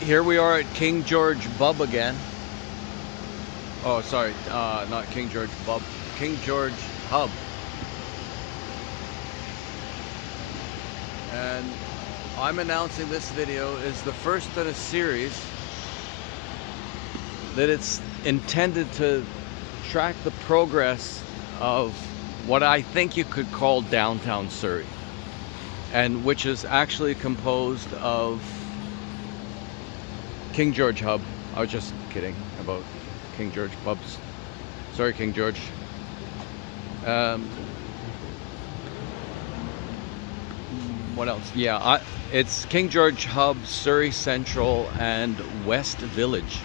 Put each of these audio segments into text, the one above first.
Here we are at King George Pub again. Oh, sorry, not King George Pub, King George Hub. And I'm announcing this video is the first in a series that it's intended to track the progress of what I think you could call downtown Surrey, and which is actually composed of King George Hub. I was just kidding about King George pubs. Sorry, King George. What else? Yeah, it's King George Hub, Surrey Central, and West Village.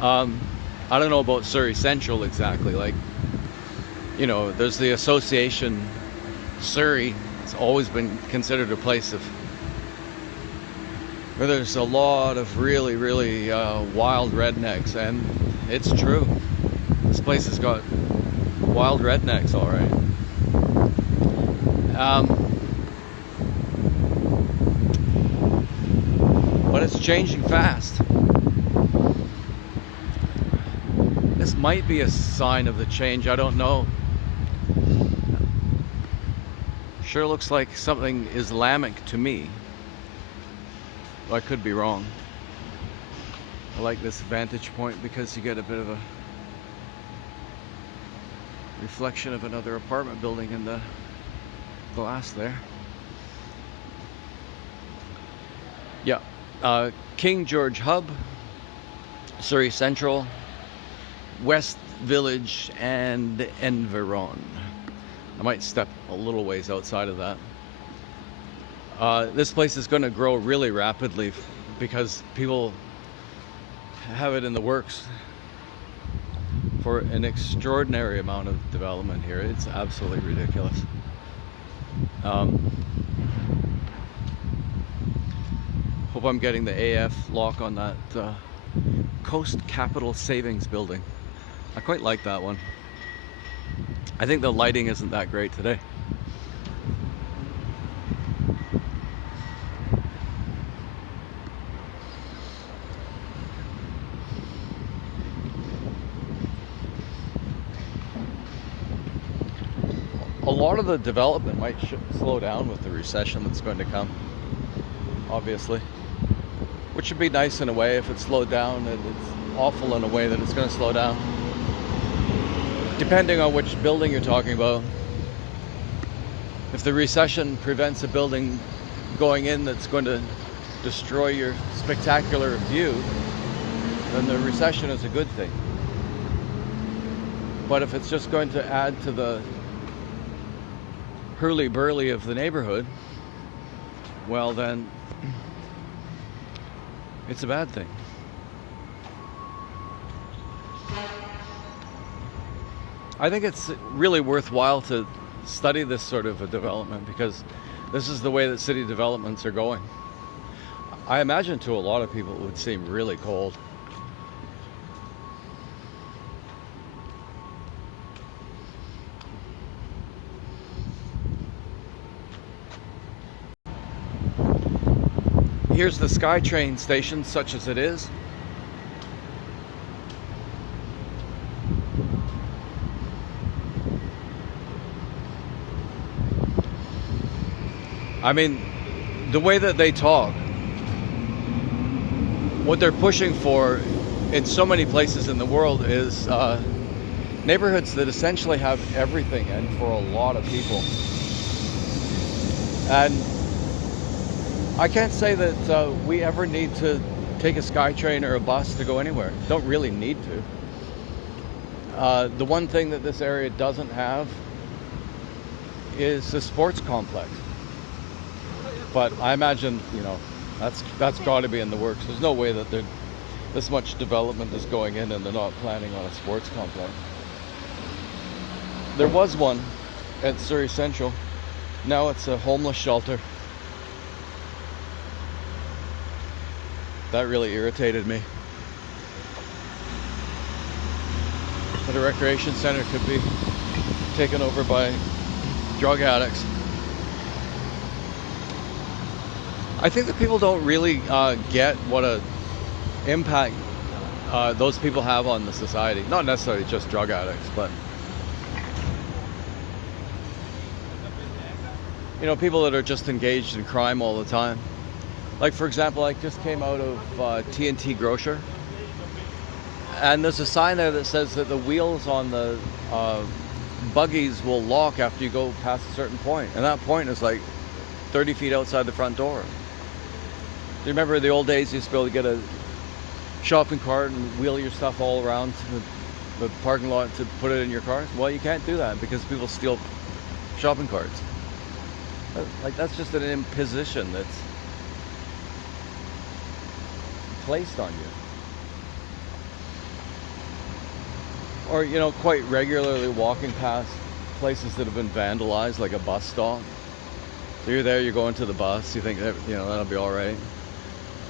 I don't know about Surrey Central exactly. Like, you know, there's the association Surrey. It's always been considered a place of where there's a lot of really wild rednecks, and it's true. This place has got wild rednecks, all right. But it's changing fast. This might be a sign of the change, I don't know. Sure looks like something Islamic to me. Well, I could be wrong. I like this vantage point because you get a bit of a reflection of another apartment building in the glass there. Yeah, King George Hub, Surrey Central, West Village, and Environ. I might step a little ways outside of that. This place is going to grow really rapidly because people have it in the works for an extraordinary amount of development here. It's absolutely ridiculous. Hope I'm getting the AF lock on that Coast Capital Savings building. I quite like that one. I think the lighting isn't that great today. A lot of the development might slow down with the recession that's going to come, obviously. Which would be nice in a way if it slowed down, and it's awful in a way that it's going to slow down. Depending on which building you're talking about. If the recession prevents a building going in that's going to destroy your spectacular view, then the recession is a good thing. But if it's just going to add to the hurly-burly of the neighborhood, well then, it's a bad thing. I think it's really worthwhile to study this sort of a development because this is the way that city developments are going. I imagine to a lot of people it would seem really cold. Here's the SkyTrain station, such as it is. I mean, the way that they talk, what they're pushing for in so many places in the world is neighborhoods that essentially have everything and for a lot of people. And I can't say that we ever need to take a SkyTrain or a bus to go anywhere. Don't really need to. The one thing that this area doesn't have is a sports complex. But I imagine, you know, that's got to be in the works. There's no way that this much development is going in and they're not planning on a sports complex. There was one at Surrey Central. Now it's a homeless shelter. That really irritated me. But a recreation center could be taken over by drug addicts. I think that people don't really get what a impact those people have on the society. Not necessarily just drug addicts, but you know, people that are just engaged in crime all the time. Like, for example, I just came out of T&T Grocer, and there's a sign there that says that the wheels on the buggies will lock after you go past a certain point, and that point is like 30 feet outside the front door. Do you remember the old days you used to be able to get a shopping cart and wheel your stuff all around the parking lot to put it in your car? Well, you can't do that because people steal shopping carts. Like, that's just an imposition that's placed on you. Or, you know, quite regularly walking past places that have been vandalized, like a bus stop. So you're there, you're going to the bus, you think, you know, that'll be all right.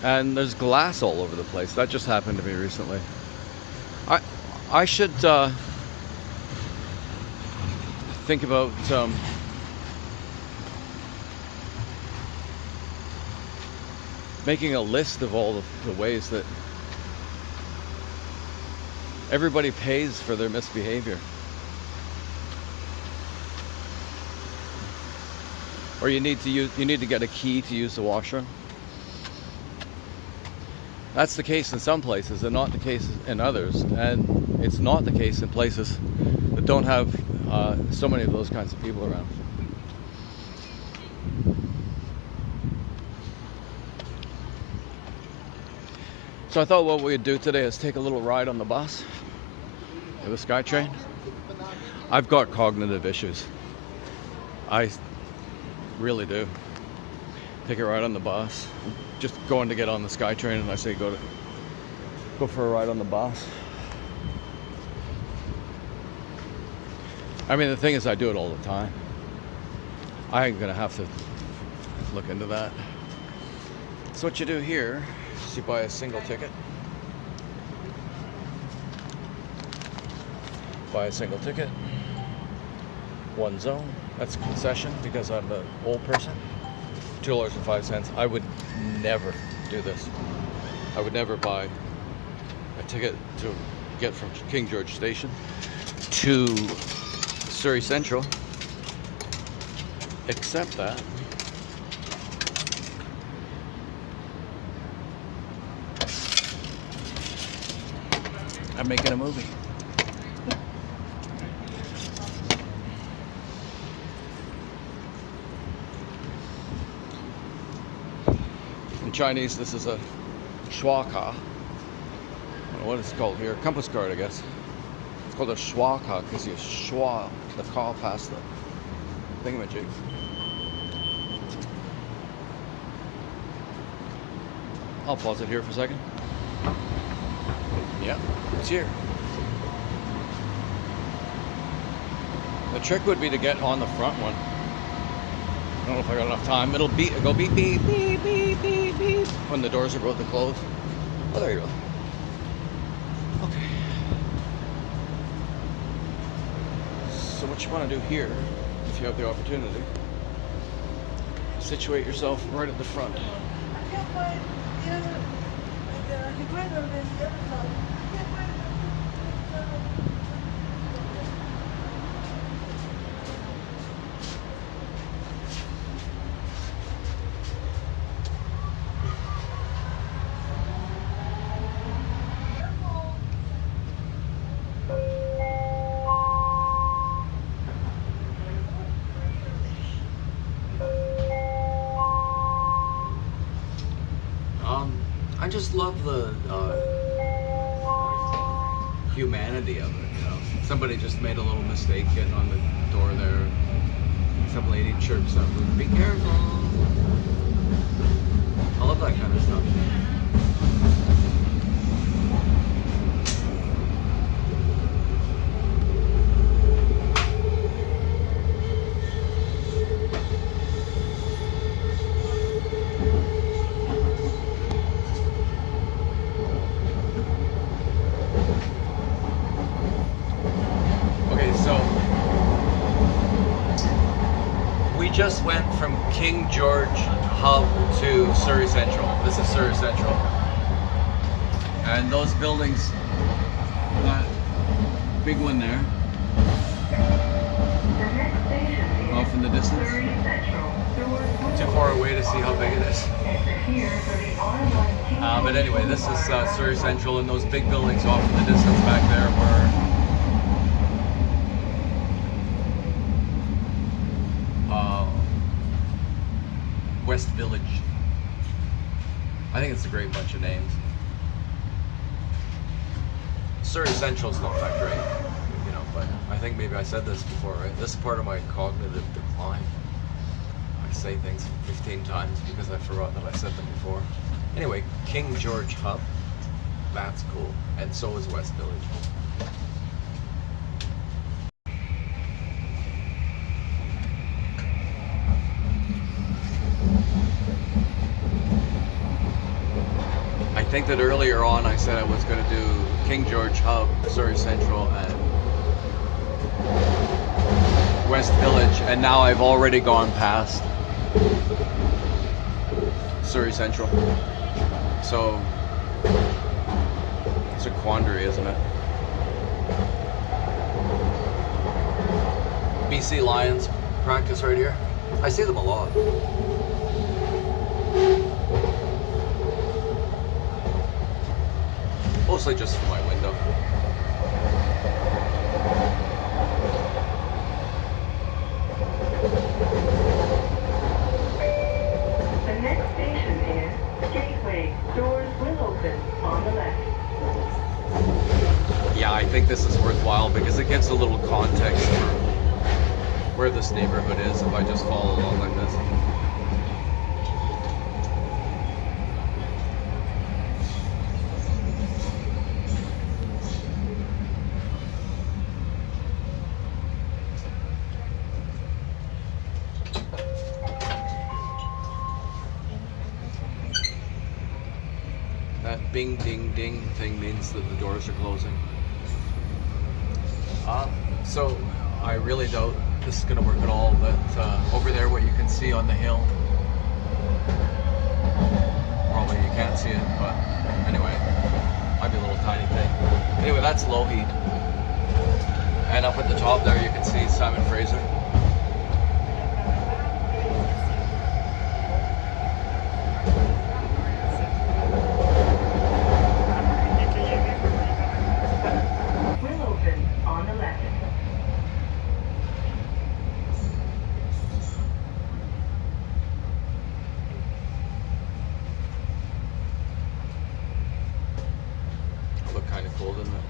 And there's glass all over the place. That just happened to me recently. I should think about making a list of all the ways that everybody pays for their misbehavior. Or you need to get a key to use the washroom. That's the case in some places and not the case in others. And it's not the case in places that don't have so many of those kinds of people around. So I thought what we'd do today is take a little ride on the bus, the SkyTrain. I've got cognitive issues. I really do. Take a ride on the bus. Just going to get on the SkyTrain, and I say go for a ride on the bus. I mean, the thing is, I do it all the time. I ain't gonna have to look into that. So what you do here is you buy a single ticket. Buy a single ticket. One zone. That's a concession because I'm an old person. $2.05. I would never do this. I would never buy a ticket to get from King George Station to Surrey Central, except that I'm making a movie. In Chinese, this is a schwa ka. I don't know what it's called here. Compass card, I guess. It's called a schwa ka because you schwa the ka past the thingamajig. I'll pause it here for a second. Yeah, it's here. The trick would be to get on the front one. I don't know if I got enough time. It'll go beep, beep, beep, beep, beep, beep when the doors are about to close. Oh, there you go. Okay. So what you want to do here, if you have the opportunity, situate yourself right at the front. I just love the humanity of it, you know. Somebody just made a little mistake getting on the door there. Some lady chirps up, "Be careful." I love that kind of stuff. Just went from King George hub to Surrey Central. This is Surrey Central. And those buildings, that big one there, off in the distance. Too far away to see how big it is. But anyway, this is Surrey Central, and those big buildings off in the distance back there were West Village. I think it's a great bunch of names. Surrey Central's not that great, you know, but I think maybe I said this before, right? This is part of my cognitive decline. I say things 15 times because I forgot that I said them before. Anyway, King George Hub, that's cool, and so is West Village. I think that earlier on I said I was going to do King George Hub, Surrey Central, and West Village, and now I've already gone past Surrey Central. So it's a quandary, isn't it? BC Lions practice right here. I see them a lot. Mostly just from my window. The next station is Gateway. Doors will open on the left. Yeah, I think this is worthwhile because it gives a little context for where this neighborhood is if I just follow along like this. That bing ding ding thing means that the doors are closing. So I really doubt this is going to work at all, but over there what you can see on the hill, probably you can't see it, but anyway, might be a little tiny thing. Anyway, that's low heat. And up at the top there you can see Simon Fraser. Kind of cool, doesn't it?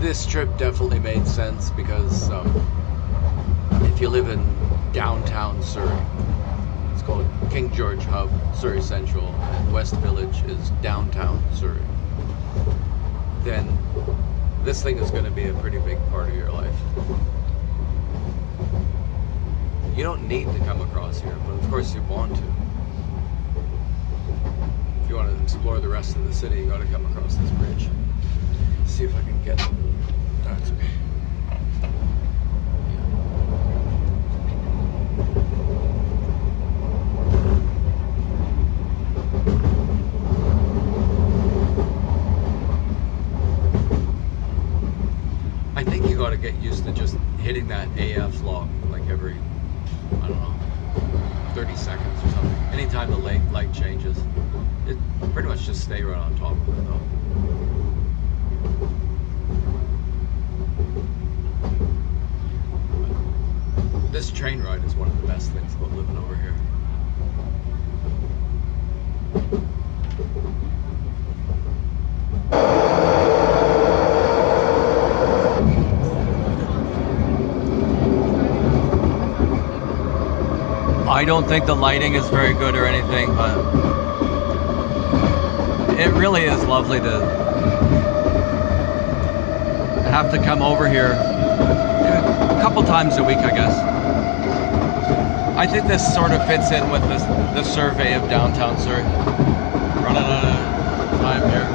This trip definitely made sense because if you live in downtown Surrey, it's called King George Hub, Surrey Central, and West Village is downtown Surrey, then this thing is going to be a pretty big part of your life. You don't need to come across here, but of course you want to. If you want to explore the rest of the city, you got to come across this bridge. See if I can get it. No, it's okay. I think you got to get used to just hitting that AF log like every, I don't know, 30 seconds or something. Anytime the light changes, it pretty much just stay right on top of it though. This train ride is one of the best things about living over here. I don't think the lighting is very good or anything, but it really is lovely to have to come over here a couple times a week, I guess. I think this sort of fits in with the survey of downtown Surrey. Running out of time here.